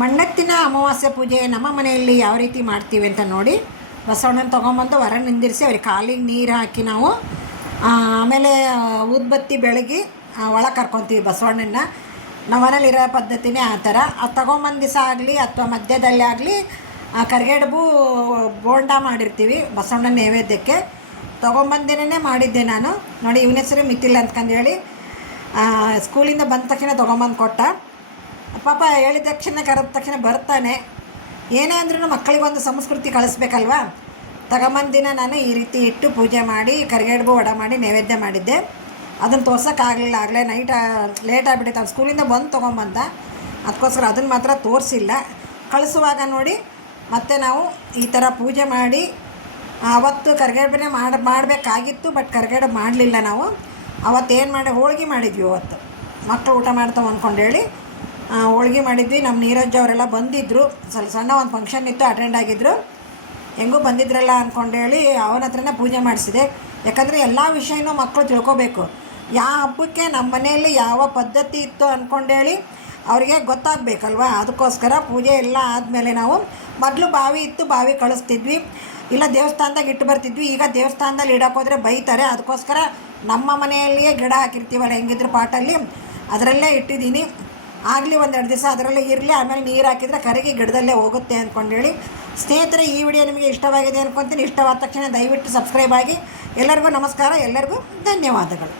ಮಣ್ಣೆತ್ತಿನ ಅಮಾವಾಸ್ಯೆ ಪೂಜೆ ನಮ್ಮ ಮನೆಯಲ್ಲಿ ಯಾವ ರೀತಿ ಮಾಡ್ತೀವಿ ಅಂತ ನೋಡಿ. ಬಸವಣ್ಣನ ತೊಗೊಂಬಂದು ಹೊರ ನಿಂದಿರಿಸಿ ಅವ್ರಿಗೆ ಕಾಲಿಗೆ ನೀರು ಹಾಕಿ ನಾವು ಆಮೇಲೆ ಊದ್ಬತ್ತಿ ಬೆಳಗಿ ಒಳಗೆ ಕರ್ಕೊತೀವಿ ಬಸವಣ್ಣನ. ನಮ್ಮ ಮನೇಲಿರೋ ಪದ್ಧತಿನೇ ಆ ಥರ. ಅದು ತೊಗೊಂಬಂದು ದಿವಸ ಆಗಲಿ ಅಥವಾ ಮಧ್ಯದಲ್ಲಿ ಆಗಲಿ ಕರಿಗಡುಬು ಬೋಂಡ ಮಾಡಿರ್ತೀವಿ ಬಸವಣ್ಣನ ನೈವೇದ್ಯಕ್ಕೆ. ತೊಗೊಂಬಂದಿನೇ ಮಾಡಿದ್ದೆ ನಾನು. ನೋಡಿ, ಇವನ ಹೆಸರು ಮಿತಿಲ್ ಅಂತಂದೇಳಿ ಸ್ಕೂಲಿಂದ ಬಂದ ತಕ್ಷಣ ತೊಗೊಂಬಂದು ಕೊಟ್ಟ. ಪಾಪ ಹೇಳಿದ ತಕ್ಷಣ ಕರೆದ ತಕ್ಷಣ ಬರ್ತಾನೆ. ಏನೇ ಅಂದ್ರೂ ಮಕ್ಕಳಿಗೊಂದು ಸಂಸ್ಕೃತಿ ಕಳಿಸ್ಬೇಕಲ್ವ. ತಗೊಂಬಂದಿನ ನಾನು ಈ ರೀತಿ ಇಟ್ಟು ಪೂಜೆ ಮಾಡಿ ಕರಿಗಡುಬು ವಡೆ ಮಾಡಿ ನೈವೇದ್ಯ ಮಾಡಿದ್ದೆ. ಅದನ್ನು ತೋರ್ಸೋಕ್ಕಾಗಲಿಲ್ಲ, ಆಗಲೇ ಲೇಟ್ ಆಗಿಬಿಟ್ಟಿತ್ತು. ಅವ್ನು ಸ್ಕೂಲಿಂದ ಬಂದು ತೊಗೊಂಬಂದ, ಅದಕ್ಕೋಸ್ಕರ ಅದನ್ನು ಮಾತ್ರ ತೋರಿಸಿಲ್ಲ. ಕಳಿಸುವಾಗ ನೋಡಿ ಮತ್ತೆ ನಾವು ಈ ಥರ ಪೂಜೆ ಮಾಡಿ ಅವತ್ತು ಕರಿಗಡುಬನ್ನೇ ಮಾಡಬೇಕಾಗಿತ್ತು. ಬಟ್ ಕರಿಗಡುಬು ಮಾಡಲಿಲ್ಲ ನಾವು. ಅವತ್ತೇನು ಮಾಡಿ ಹೋಳ್ಗೆ ಮಾಡಿದ್ವಿ. ಅವತ್ತು ಮಕ್ಕಳು ಊಟ ಮಾಡ್ತಾವೆ ಅಂದ್ಕೊಂಡೇಳಿ ಹೋಳ್ಗೆ ಮಾಡಿದ್ವಿ. ನಮ್ಮ ನೀರಜ್ ಅವರೆಲ್ಲ ಬಂದಿದ್ದರು. ಸ್ವಲ್ಪ ಸಣ್ಣ ಒಂದು ಫಂಕ್ಷನ್ ಇತ್ತು, ಅಟೆಂಡ್ ಆಗಿದ್ದರು. ಹೆಂಗೂ ಬಂದಿದ್ರಲ್ಲ ಅಂದ್ಕೊಂಡೇಳಿ ಅವನ ಹತ್ರನೇ ಪೂಜೆ ಮಾಡಿಸಿದೆ. ಯಾಕಂದರೆ ಎಲ್ಲ ವಿಷಯನೂ ಮಕ್ಕಳು ತಿಳ್ಕೊಬೇಕು. ಯಾವ ಹಬ್ಬಕ್ಕೆ ನಮ್ಮ ಮನೆಯಲ್ಲಿ ಯಾವ ಪದ್ಧತಿ ಇತ್ತು ಅಂದ್ಕೊಂಡೇಳಿ ಅವರಿಗೆ ಗೊತ್ತಾಗಬೇಕಲ್ವ. ಅದಕ್ಕೋಸ್ಕರ ಪೂಜೆ ಎಲ್ಲ ಆದಮೇಲೆ ನಾವು ಮೊದಲು ಬಾವಿ ಇತ್ತು, ಬಾವಿ ಕಳಿಸ್ತಿದ್ವಿ, ಇಲ್ಲ ದೇವಸ್ಥಾನದಾಗ ಇಟ್ಟು ಬರ್ತಿದ್ವಿ. ಈಗ ದೇವಸ್ಥಾನದಲ್ಲಿ ಇಡೋಕ್ಕೋದ್ರೆ ಬೈತಾರೆ. ಅದಕ್ಕೋಸ್ಕರ ನಮ್ಮ ಮನೆಯಲ್ಲಿಯೇ ಗಿಡ ಹಾಕಿರ್ತೀವಲ್ಲ, ಹೆಂಗಿದ್ರು ಪಾಟಲ್ಲಿ, ಅದರಲ್ಲೇ ಇಟ್ಟಿದ್ದೀನಿ. ಆಗಲಿ ಒಂದೆರಡು ದಿವಸ ಅದರಲ್ಲೇ ಇರಲಿ, ಆಮೇಲೆ ನೀರು ಹಾಕಿದರೆ ಕರಗಿ ಗಿಡದಲ್ಲೇ ಹೋಗುತ್ತೆ ಅಂದ್ಕೊಂಡೇಳಿ. ಸ್ನೇಹಿತರೆ, ಈ ವಿಡಿಯೋ ನಿಮಗೆ ಇಷ್ಟವಾಗಿದೆ ಅಂದ್ಕೊತೀನಿ. ಇಷ್ಟವಾದ ತಕ್ಷಣ ದಯವಿಟ್ಟು ಸಬ್ಸ್ಕ್ರೈಬ್ ಆಗಿ. ಎಲ್ಲರಿಗೂ ನಮಸ್ಕಾರ, ಎಲ್ಲರಿಗೂ ಧನ್ಯವಾದಗಳು.